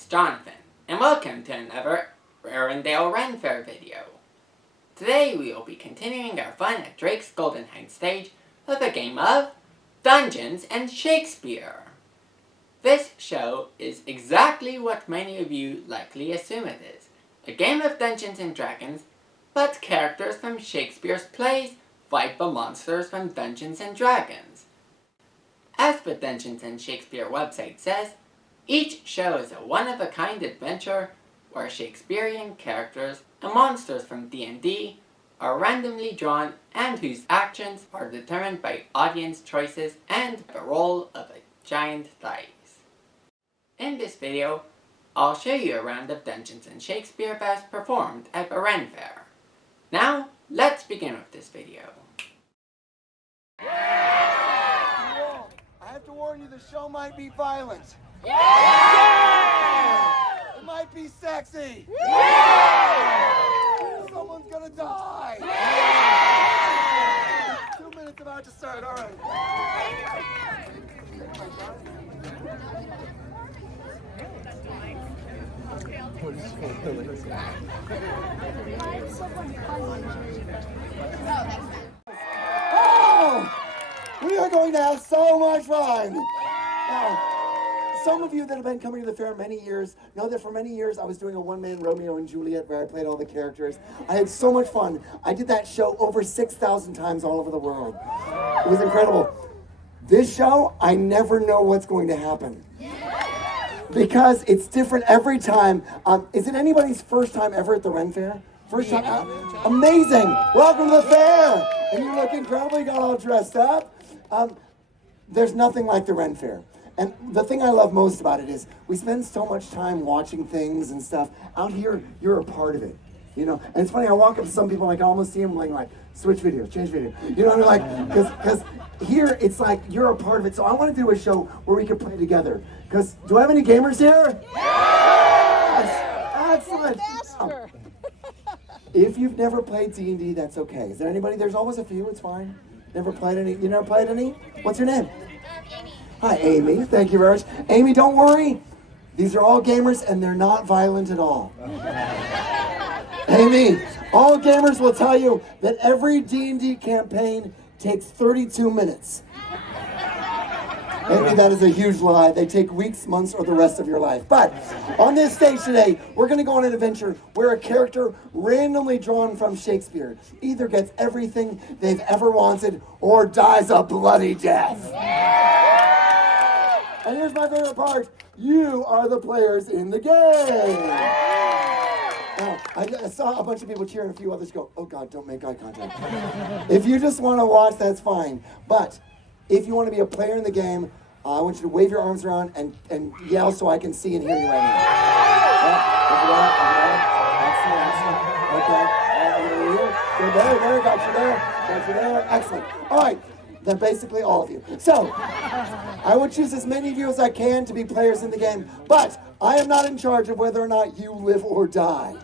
it's Jonathan, and welcome to another Irwindale Faire video. Today we will be continuing our fun at Drake's Golden Heights stage with a game of Dungeons and Shakespeare. This show is exactly what many of you likely assume it is, a game of Dungeons and Dragons, but characters from Shakespeare's plays fight the monsters from Dungeons and Dragons. As the Dungeons and Shakespeare website says, each show is a one-of-a-kind adventure where Shakespearean characters and monsters from D&D are randomly drawn and whose actions are determined by audience choices and the roll of a giant dice. In this video, I'll show you a round of Dungeons and Shakespeare as performed at the Faire. Now, let's begin with this video. I have to warn you, the show might be violent. Yeah! It might be sexy. Yeah! Someone's gonna die. Yeah! 2 minutes about to start, all right. Oh! We are going to have so much fun. Now, some of you that have been coming to the fair many years know that for many years I was doing a one-man Romeo and Juliet where I played all the characters. I had so much fun. I did that show over 6,000 times all over the world. It was incredible. This show, I never know what's going to happen. Because it's different every time. Is it anybody's first time ever at the Faire? First time? Amazing! Welcome to the fair! And you look incredible, you got all dressed up. There's nothing like the Faire. And the thing I love most about it is we spend so much time watching things and stuff. Out here, you're a part of it. You know, and it's funny, I walk up to some people, like I almost see them like switch videos, change video. You know what I mean? Like, because here, it's like you're a part of it. So I want to do a show where we can play together. Because, do I have any gamers here? Yes! Excellent! If you've never played D&D, that's okay. Is there anybody? There's always a few, it's fine. Never played any? You never played any? What's your name? Amy. Hi, Amy. Thank you very much. Amy, don't worry. These are all gamers, and they're not violent at all. Amy, all gamers will tell you that every D&D campaign takes 32 minutes. Maybe that is a huge lie. They take weeks, months, or the rest of your life. But on this stage today, we're going to go on an adventure where a character randomly drawn from Shakespeare either gets everything they've ever wanted or dies a bloody death. And here's my favorite part. You are the players in the game. Now, I saw a bunch of people cheering, a few others go, oh God, don't make eye contact. If you just want to watch, that's fine. But if you want to be a player in the game, I want you to wave your arms around and yell so I can see and hear you right now. Okay. There, got you there. Excellent. All right. Then basically all of you. So, I would choose as many of you as I can to be players in the game, but I am not in charge of whether or not you live or die.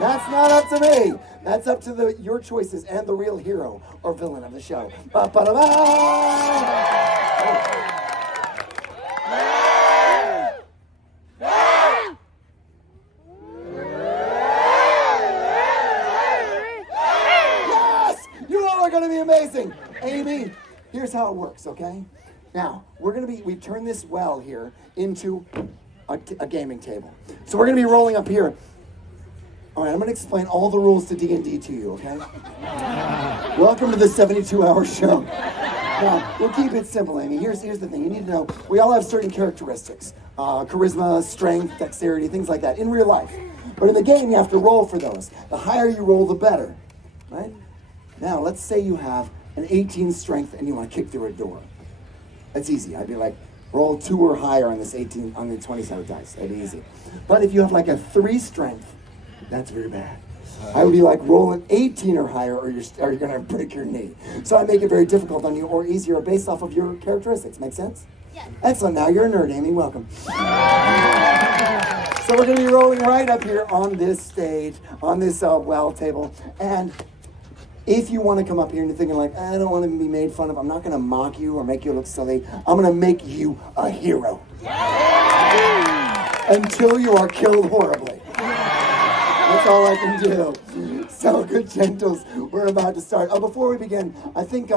That's not up to me. That's up to your choices and the real hero or villain of the show. Yes! You all are going to be amazing. Amy, here's how it works, okay? Now, we turn this well here into a gaming table. So we're going to be rolling up here. All right, I'm going to explain all the rules to D&D to you, okay? Welcome to the 72-hour show. Now, we'll keep it simple, Amy. Here's the thing. You need to know, we all have certain characteristics. Charisma, strength, dexterity, things like that in real life. But in the game, you have to roll for those. The higher you roll, the better, right? Now, let's say you have an 18 strength and you want to kick through a door. That's easy. I'd be like, roll 2 or higher on this 18, on the 20-sided dice. That'd be easy. But if you have like a 3 strength, that's very bad. I would be like, roll an 18 or higher or you're going to break your knee. So I make it very difficult on you or easier based off of your characteristics. Make sense? Yes. Excellent. Now you're a nerd, Amy. Welcome. So we're going to be rolling right up here on this stage, on this well table. And if you want to come up here and you're thinking like, I don't want to be made fun of, I'm not going to mock you or make you look silly. I'm going to make you a hero. until you are killed horribly. That's all I can do. So, good gentles, we're about to start. Before we begin, I think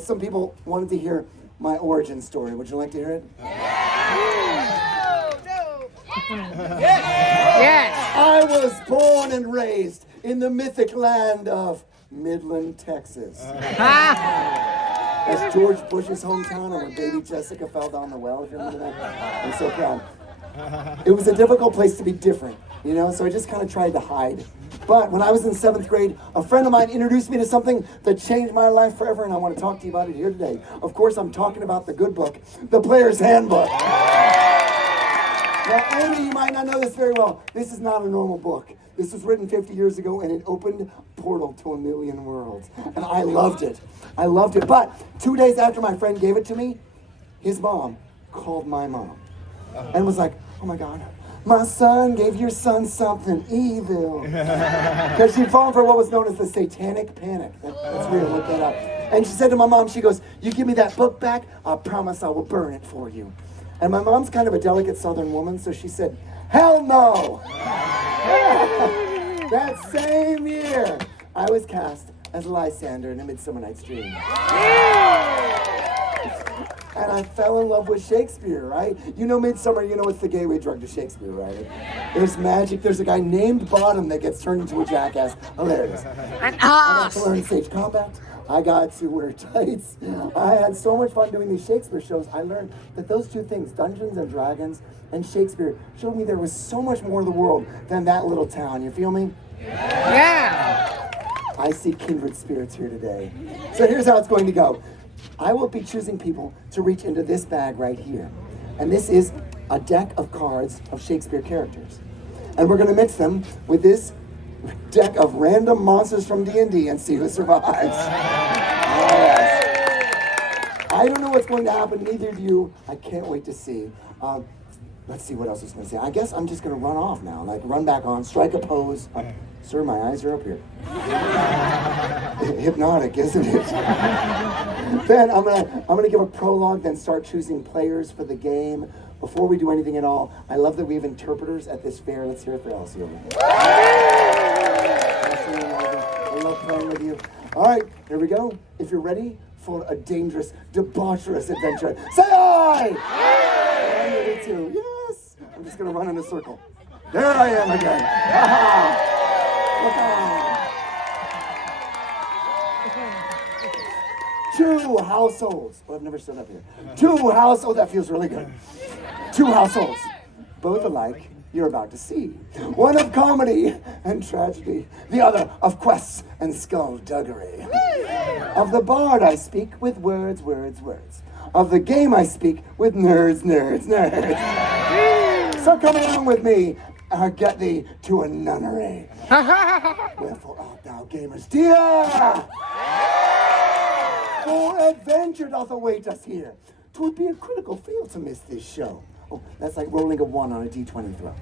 some people wanted to hear my origin story. Would you like to hear it? Yes. I was born and raised in the mythic land of Midland, Texas. That's George Bush's hometown, and when baby Jessica fell down the well, if you remember that. I'm so proud. It was a difficult place to be different, you know, so I just kind of tried to hide. But when I was in 7th grade, a friend of mine introduced me to something that changed my life forever, and I want to talk to you about it here today. Of course, I'm talking about the good book, The Player's Handbook. Now, Andy, you might not know this very well. This is not a normal book. This was written 50 years ago, and it opened a portal to a million worlds. And I loved it. I loved it. But 2 days after my friend gave it to me, his mom called my mom and was like, "Oh my God, my son gave your son something evil." Because she'd fallen for what was known as the satanic panic. That's weird, look that up. And she said to my mom, she goes, "You give me that book back, I promise I will burn it for you." And my mom's kind of a delicate Southern woman, so she said, "Hell no!" That same year, I was cast as Lysander in A Midsummer Night's Dream. And I fell in love with Shakespeare, right? You know Midsummer, you know it's the gateway drug to Shakespeare, right? There's magic. There's a guy named Bottom that gets turned into a jackass. Hilarious. I got to learn stage combat. I got to wear tights. I had so much fun doing these Shakespeare shows. I learned that those two things, Dungeons and Dragons and Shakespeare, showed me there was so much more of the world than that little town. You feel me? Yeah. I see kindred spirits here today. So here's how it's going to go. I will be choosing people to reach into this bag right here. And this is a deck of cards of Shakespeare characters. And we're going to mix them with this deck of random monsters from D&D and see who survives. I don't know what's going to happen, neither do you. I can't wait to see. Let's see what else I was going to say. I guess I'm just going to run off now, like run back on, strike a pose. Sir, my eyes are up here. Hypnotic, isn't it? Then I'm gonna give a prologue, then start choosing players for the game. Before we do anything at all, I love that we have interpreters at this fair. Let's hear it for Elsie over here. I love playing with you. All right, here we go. If you're ready for a dangerous, debaucherous adventure, say aye! I'm ready too. Yes! I'm just gonna run in a circle. There I am again. Ha-ha! Two households. Well, I've never stood up here. Two households. Oh, that feels really good. Two households, both alike, you're about to see. One of comedy and tragedy, the other of quests and skullduggery. Of the bard I speak with words, words, words. Of the game I speak with nerds, nerds, nerds. So come along with me. I'll get thee to a nunnery. Wherefore art thou, gamers dear? For adventure doth await us here. 'Twould be a critical fail to miss this show. Oh, that's like rolling a 1 on a D20 throw.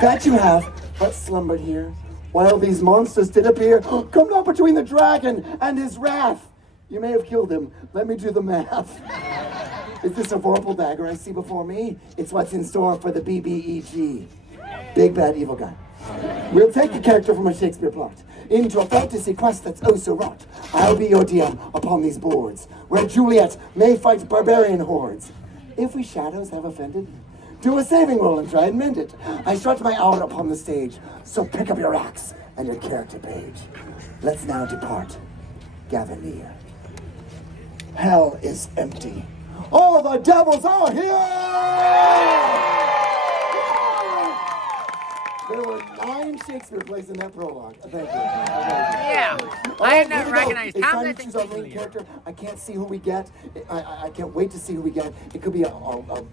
That you have but slumbered here, while these monsters did appear. Come not between the dragon and his wrath. You may have killed him. Let me do the math. Is this a vorpal dagger I see before me? It's what's in store for the BBEG. Big bad evil guy. We'll take a character from a Shakespeare plot into a fantasy quest that's oh so wrought. I'll be your DM upon these boards, where Juliet may fight barbarian hordes. If we shadows have offended, do a saving roll and try and mend it. I strut my hour upon the stage, so pick up your axe and your character page. Let's now depart. Gather near. Hell is empty. All the devils are here! There were 9 Shakespeare plays in that prologue. Thank you. Yeah. I had not recognized It's Tom. time to choose our main character. I can't see who we get. I can't wait to see who we get. It could be a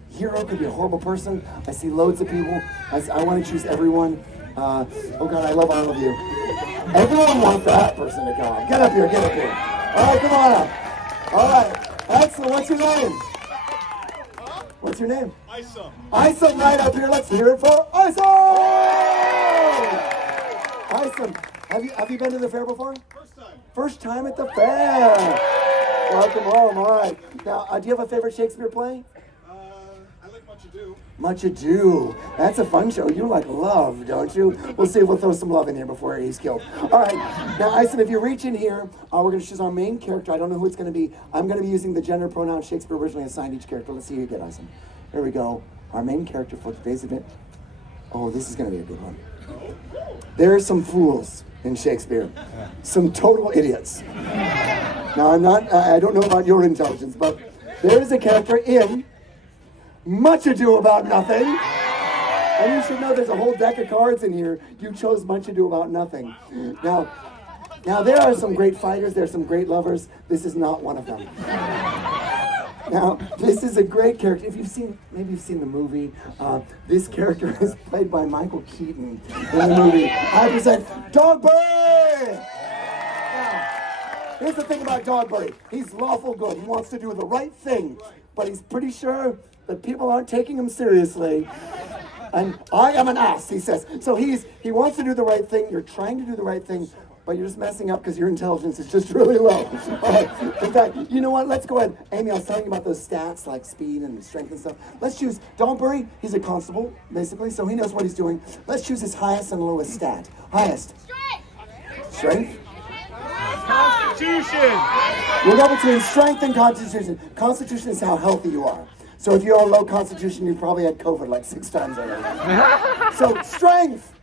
hero, it could be a horrible person. I see loads of people. I want to choose everyone. Oh God, I love all of you. Everyone wants that person to come on. Get up here, get up here. All right, come on up. All right. Excellent. What's your name? What's your name? Isa. Isa, right up here. Let's hear it for Isa! Isa, have you been to the fair before? First time. First time at the fair. Welcome home. All right. Now, do you have a favorite Shakespeare play? I like my Much ado. That's a fun show. You like love, don't you? We'll see if we'll throw some love in here before he's killed. All right. Now, Ison, if you reach in here, we're going to choose our main character. I don't know who it's going to be. I'm going to be using the gender pronoun Shakespeare originally assigned each character. Let's see who you get, Ison. Here we go. Our main character for today's event. Oh, this is going to be a good one. There are some fools in Shakespeare. Some total idiots. Now, I don't know about your intelligence, but there is a character in Much Ado About Nothing. And you should know there's a whole deck of cards in here. You chose Much Ado About Nothing. Now there are some great fighters, there are some great lovers. This is not one of them. Now, this is a great character. If maybe you've seen the movie. This character is played by Michael Keaton in the movie. I present Dogberry! Now, here's the thing about Dogberry. He's lawful good. He wants to do the right thing, but he's pretty sure that people aren't taking him seriously. And I am an ass, he says. So he wants to do the right thing. You're trying to do the right thing, but you're just messing up because your intelligence is just really low. All right. In fact, you know what? Let's go ahead. Amy, I was telling you about those stats like speed and strength and stuff. Let's choose Dogberry. He's a constable, basically, so he knows what he's doing. Let's choose his highest and lowest stat. Highest. Strength. Constitution. We'll go between strength and constitution. Constitution is how healthy you are. So if you're on low constitution, you probably had COVID like 6 times already. So strength.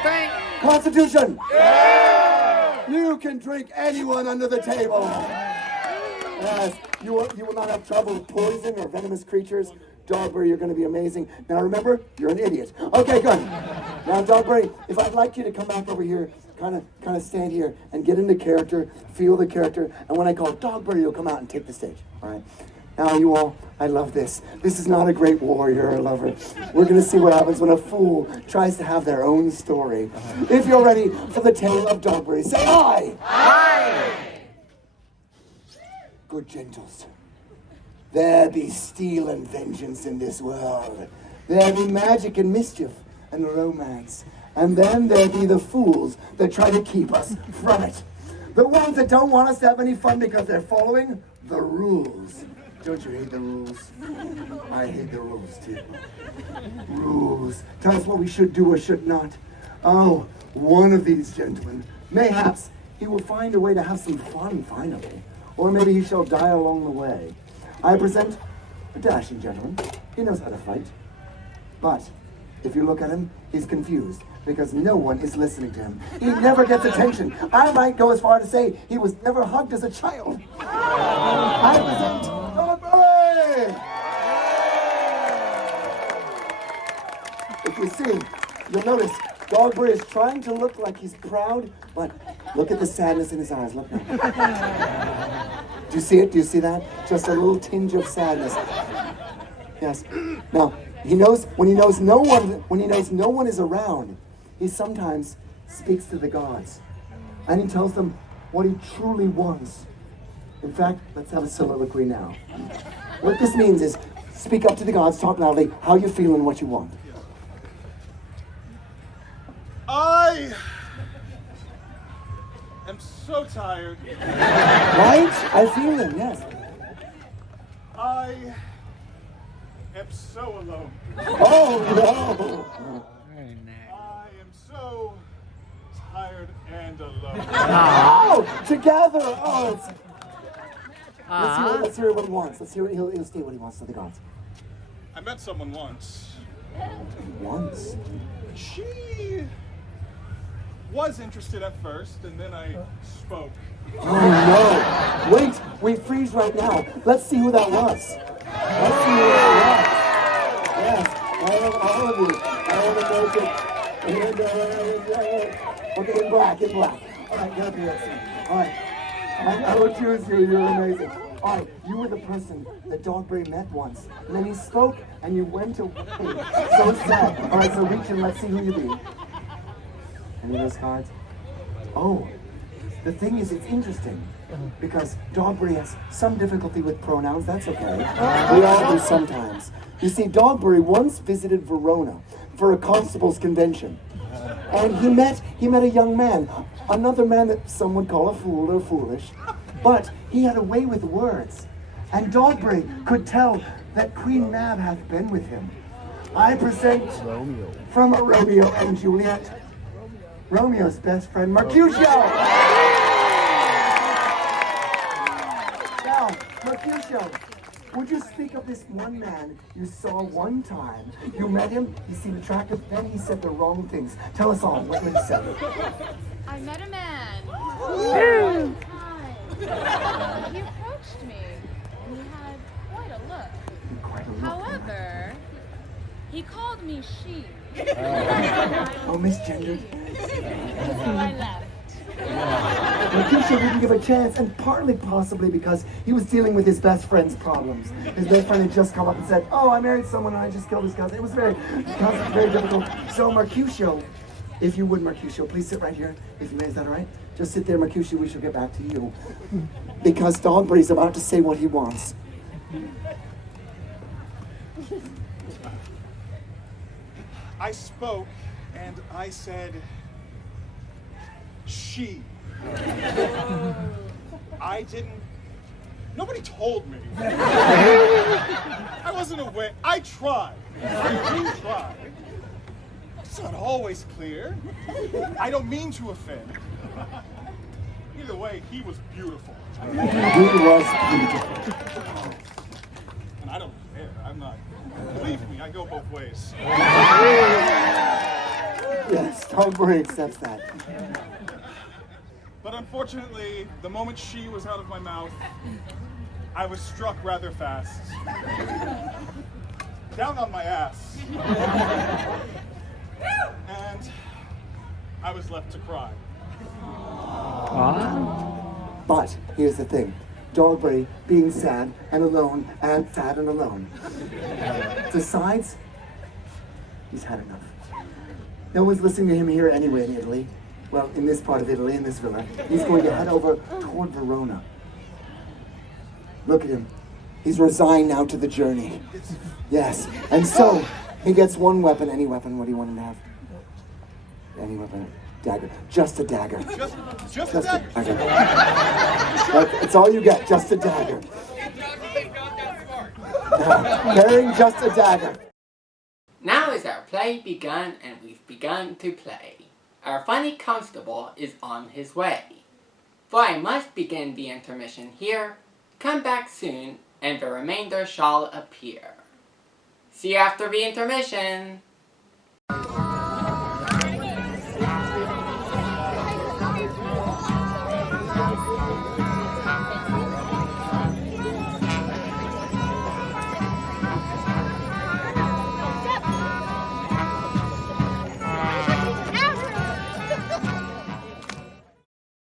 Strength. Constitution. Yeah! You can drink anyone under the table. Yes, you will not have trouble with poison or venomous creatures. Dogberry, you're going to be amazing. Now remember, you're an idiot. Okay, good. Now Dogberry, if I'd like you to come back over here, kind of stand here and get into character, feel the character, and when I call Dogberry, you'll come out and take the stage. All right. Now you all, I love this. This is not a great warrior or lover. We're going to see what happens when a fool tries to have their own story. If you're ready for the tale of Dogberry, say aye. Aye. Good gentles, there be steel and vengeance in this world. There be magic and mischief and romance. And then there be the fools that try to keep us from it. The ones that don't want us to have any fun because they're following the rules. Don't you hate the rules? I hate the rules too. Rules. Tell us what we should do or should not. Oh, one of these gentlemen, mayhaps he will find a way to have some fun finally. Or maybe he shall die along the way. I present a dashing gentleman. He knows how to fight. But if you look at him, he's confused because no one is listening to him. He never gets attention. I might go as far to say he was never hugged as a child. I present Dogberry! If you see, you'll notice Dogberry is trying to look like he's proud, but look at the sadness in his eyes. Look now. Do you see it? Do you see that? Just a little tinge of sadness. Yes. Now, he knows when he knows no one is around, he sometimes speaks to the gods. And he tells them what he truly wants. In fact, let's have a soliloquy now. What this means is speak up to the gods, talk loudly, how you feel and what you want. I am so tired. Right? I feel him, yes. I am so alone. Oh, no. I am so tired and alone. Oh, together. Oh, it's... Let's hear what he wants. Let's hear he'll state what he wants to the gods. I met someone once. Once? She was interested at first, and then I spoke. Oh no! Wait, we freeze right now. Let's see who that was. Let's see who that was. Yes, all of you. I want to make it. Okay, in black. All right, get up here. All right. I will choose you. You're amazing. All right, you were the person that Dogberry met once, and then he spoke, and you went away. So sad. All right, so reach in. Let's see who you be. Any of those cards? Oh, the thing is, it's interesting because Dogberry has some difficulty with pronouns. That's okay. We all do sometimes. You see, Dogberry once visited Verona for a constable's convention, and he met a young man, another man that some would call a fool or foolish, but he had a way with words, and Dogberry could tell that Queen Mab hath been with him. I present from a Romeo and Juliet, Romeo's best friend, Mercutio. Now, Mercutio, would you speak of this one man you saw one time? You met him, he seemed attractive, then he said the wrong things. Tell us all, what did he say? I met a man. One time. He approached me, and he had quite a look. Quite a look. However, he called me she. Oh, misgendered. So I left. Mercutio didn't give a chance, and partly possibly because he was dealing with his best friend's problems. His best friend had just come up and said, "Oh, I married someone and I just killed his cousin." It was very difficult. So Mercutio, if you would, Mercutio, please sit right here. If you may, is that all right? Just sit there, Mercutio. We shall get back to you. Because Dogberry's about to say what he wants. I spoke and I said, she. I didn't. Nobody told me. I wasn't aware. I tried. I do try. It's not always clear. I don't mean to offend. Either way, he was beautiful. He was beautiful. And I don't care. I'm not. Believe me, I go both ways. Yes, Dogberry accepts that. But unfortunately, the moment she was out of my mouth, I was struck rather fast. Down on my ass. And I was left to cry. But here's the thing. Dogberry, being sad and alone, decides he's had enough. No one's listening to him here anyway in Italy. Well, in this part of Italy, in this villa. He's going to head over toward Verona. Look at him. He's resigned now to the journey. Yes. And so, he gets one weapon. Any weapon. What do you want him to have? Any weapon. Dagger. Just a dagger. Just a dagger. That's all you get. Just a dagger. Carrying just a dagger. Now is our play begun, and we've begun to play. Our funny constable is on his way. For I must begin the intermission here. Come back soon, and the remainder shall appear. See you after the intermission.